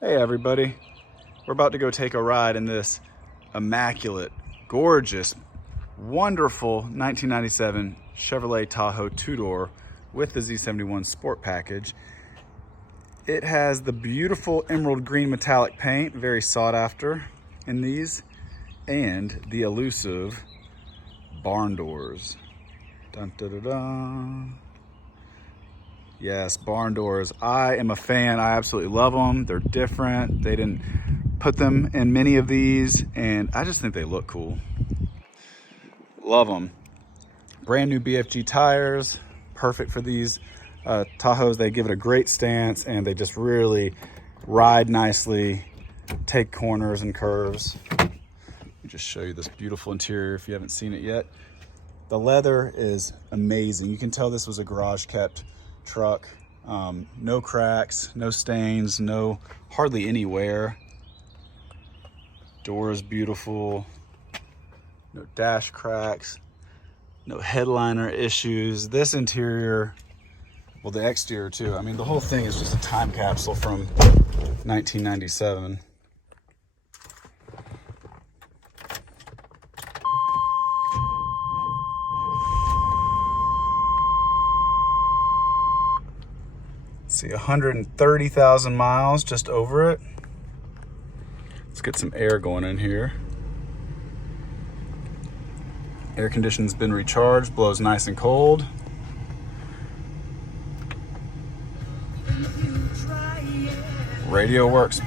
Hey everybody, we're about to go take a ride in this immaculate, gorgeous, wonderful 1997 Chevrolet Tahoe two-door with the Z71 Sport Package. It has the beautiful emerald green metallic paint, very sought after in these, and the elusive barn doors. Dun, dun, dun, dun. Yes, barn doors. I am a fan. I absolutely love them. They're different. They didn't put them in many of these, and I just think they look cool. Love them. Brand new BFG tires, perfect for these Tahoes. They give it a great stance, and they just really ride nicely, take corners and curves. Let me just show you this beautiful interior if you haven't seen it yet. The leather is amazing. You can tell this was a garage kept truck. No cracks, no stains, hardly any wear. Door is beautiful. No dash cracks, no headliner issues. This interior, well, the exterior too. I mean, the whole thing is just a time capsule from 1997. See, 130,000 miles, just over it. Let's get some air going in here. Air conditioning's been recharged, blows nice and cold. Radio works.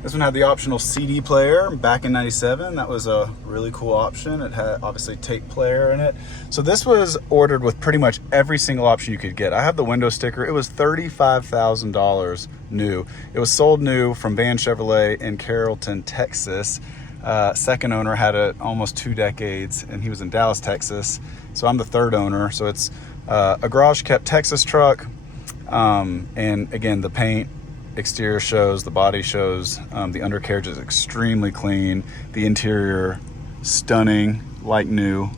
This one had the optional CD player back in 97. That was a really cool option. It had obviously tape player in it. So this was ordered with pretty much every single option you could get. I have the window sticker. It was $35,000 new. It was sold new from Van Chevrolet in Carrollton, Texas. Second owner had it almost 2 decades, and he was in Dallas, Texas. So I'm the third owner. So it's a garage kept Texas truck. And again, the paint, exterior shows, the body shows, the undercarriage is extremely clean, the interior stunning, like new.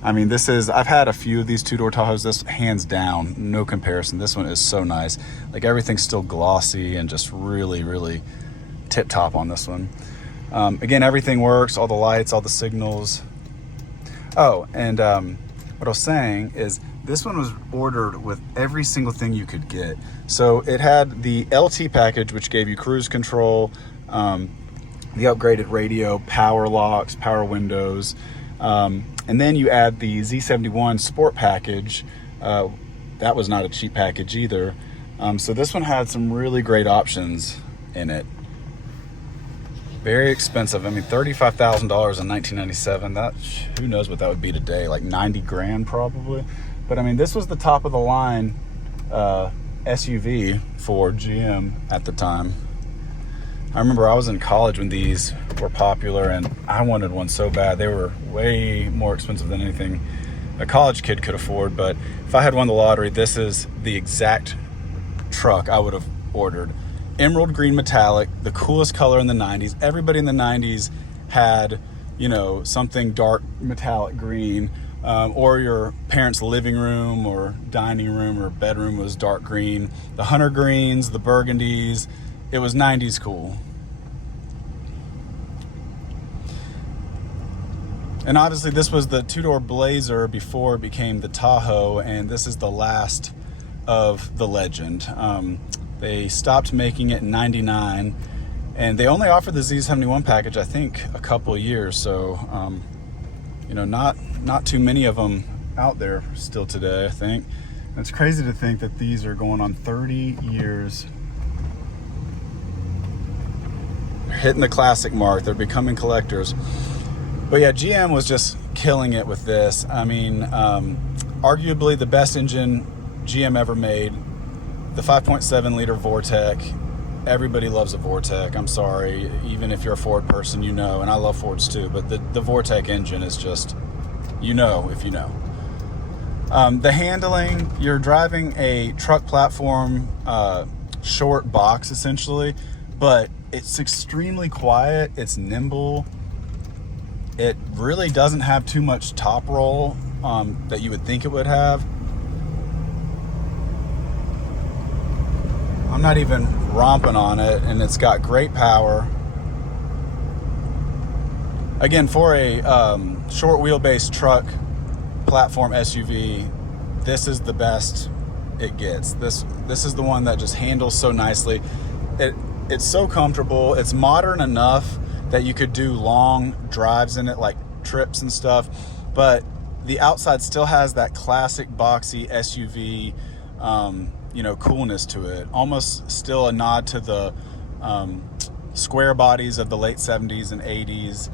I mean, I've had a few of these two-door Tahoes. This, hands down, no comparison. This one is so nice. Like, everything's still glossy and just really, really tip-top on this one. Again, everything works, all the lights, all the signals. Oh, and what I was saying is, this one was ordered with every single thing you could get. So it had the LT package, which gave you cruise control, the upgraded radio, power locks, power windows, and then you add the Z71 Sport package. That was not a cheap package either. So this one had some really great options in it. Very expensive. I mean, $35,000 in 1997. That, who knows what that would be today? Like 90 grand probably. But I mean, this was the top of the line SUV for GM at the time. I remember I was in college when these were popular, and I wanted one so bad. They were way more expensive than anything a college kid could afford. But if I had won the lottery, this is the exact truck I would have ordered. Emerald green metallic, the coolest color in the 90s. Everybody in the 90s had, something dark metallic green. Or your parents' living room or dining room or bedroom was dark green. The hunter greens, the burgundies, it was 90s cool. And obviously this was the two-door Blazer before it became the Tahoe, and this is the last of the legend. They stopped making it in 99, and they only offered the Z71 package, I think, a couple of years, so not too many of them out there still today, I think. And it's crazy to think that these are going on 30 years. They're hitting the classic mark. They're becoming collectors. But yeah, GM was just killing it with this. I mean, arguably the best engine GM ever made. The 5.7 liter Vortec. Everybody loves a Vortec. I'm sorry, even if you're a Ford person, and I love Fords too, but the Vortec engine is just, if you know. The handling, you're driving a truck platform, short box essentially, but it's extremely quiet, it's nimble. It really doesn't have too much top roll that you would think it would have. I'm not even romping on it, and it's got great power. Again, for a short wheelbase truck platform SUV, this is the best it gets. This is the one that just handles so nicely. It's so comfortable. It's modern enough that you could do long drives in it, like trips and stuff, but the outside still has that classic boxy SUV coolness to it. Almost still a nod to the square bodies of the late 70s and 80s.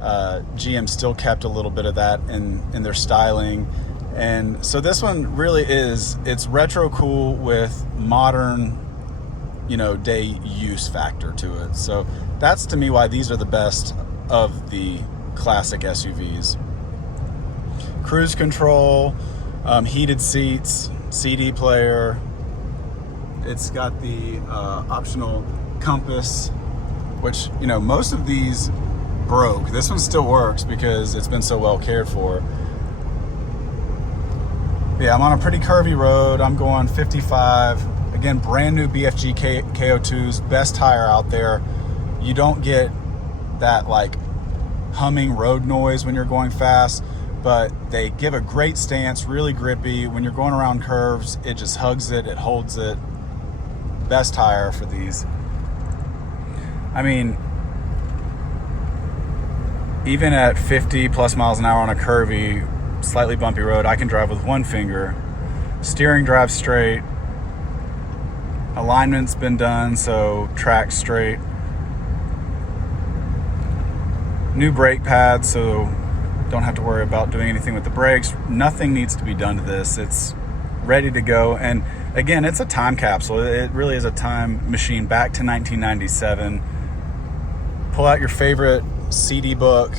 GM still kept a little bit of that in their styling. And so this one really it's retro cool with modern, day use factor to it. So that's, to me, why these are the best of the classic SUVs. Cruise control, heated seats, CD player. It's got the optional compass, which, most of these broke. This one still works because it's been so well cared for. Yeah, I'm on a pretty curvy road. I'm going 55. Again, brand new BFG KO2s, best tire out there. You don't get that like humming road noise when you're going fast, but they give a great stance, really grippy. When you're going around curves, it just hugs it, it holds it. Best tire for these. I mean, even at 50 plus miles an hour on a curvy, slightly bumpy road, I can drive with one finger. Steering drives straight. Alignment's been done, so track straight. New brake pads, so don't have to worry about doing anything with the brakes. Nothing needs to be done to this. It's ready to go. And again, it's a time capsule. It really is a time machine back to 1997. Pull out your favorite CD book,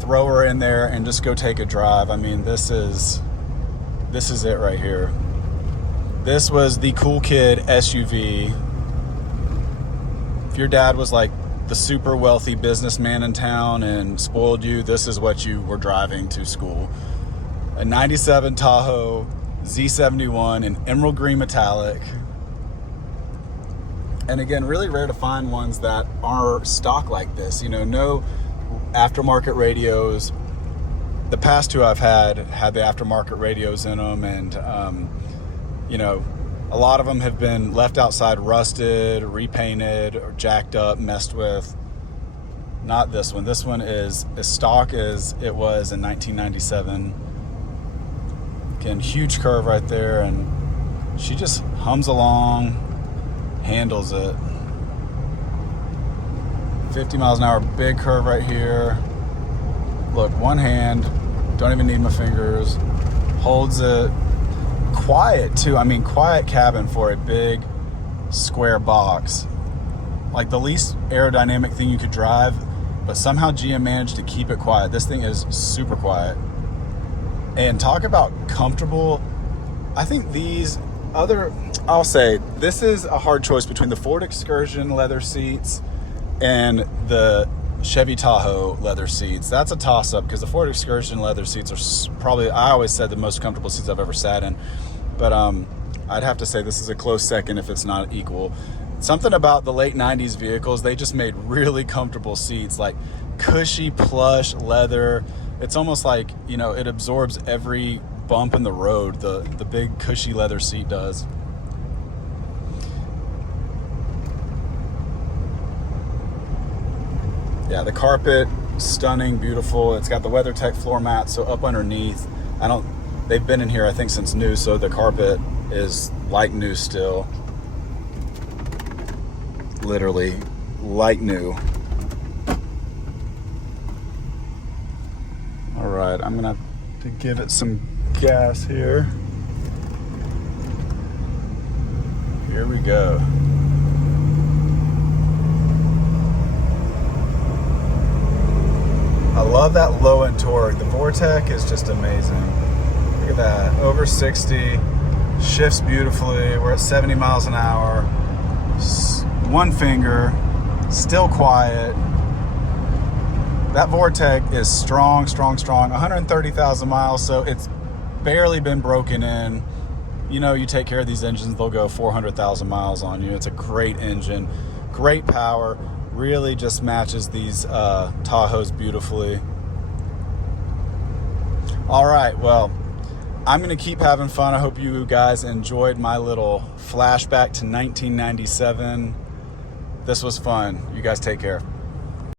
throw her in there, and just go take a drive. I mean, this is it right here. This was the cool kid SUV. If your dad was like the super wealthy businessman in town and spoiled you, this is what you were driving to school. A 97 Tahoe Z71 in emerald green metallic. And again, really rare to find ones that are stock like this. No aftermarket radios. The past two I've had the aftermarket radios in them, and a lot of them have been left outside rusted, repainted, or jacked up, messed with. Not this one. This one is as stock as it was in 1997. Again, huge curve right there, and she just hums along, handles it. 50 miles an hour, big curve right here. Look, one hand, don't even need my fingers, holds it. Quiet too. I mean, quiet cabin for a big square box. Like the least aerodynamic thing you could drive, but somehow GM managed to keep it quiet. This thing is super quiet. And talk about comfortable. I think I'll say this is a hard choice between the Ford Excursion leather seats and the Chevy Tahoe leather seats. That's a toss-up because the Ford Excursion leather seats are probably, I always said, the most comfortable seats I've ever sat in. But I'd have to say this is a close second if it's not equal. Something about the late 90s vehicles, they just made really comfortable seats, like cushy, plush leather. It's almost like, it absorbs every bump in the road, the big cushy leather seat does. Yeah, the carpet, stunning, beautiful. It's got the WeatherTech floor mat, so up underneath, they've been in here, I think, since new, so the carpet is like new still. Literally, like new. All right, I'm gonna have to give it some gas here. Here we go. I love that low end torque. The Vortec is just amazing. Look at that, over 60, shifts beautifully. We're at 70 miles an hour. One finger, still quiet. That Vortec is strong, strong, strong. 130,000 miles, so it's barely been broken in. you know, you take care of these engines, they'll go 400,000 miles on you. It's a great engine, great power, really just matches these Tahoes beautifully. All right, well, I'm gonna keep having fun. I hope you guys enjoyed my little flashback to 1997. This was fun. You guys take care.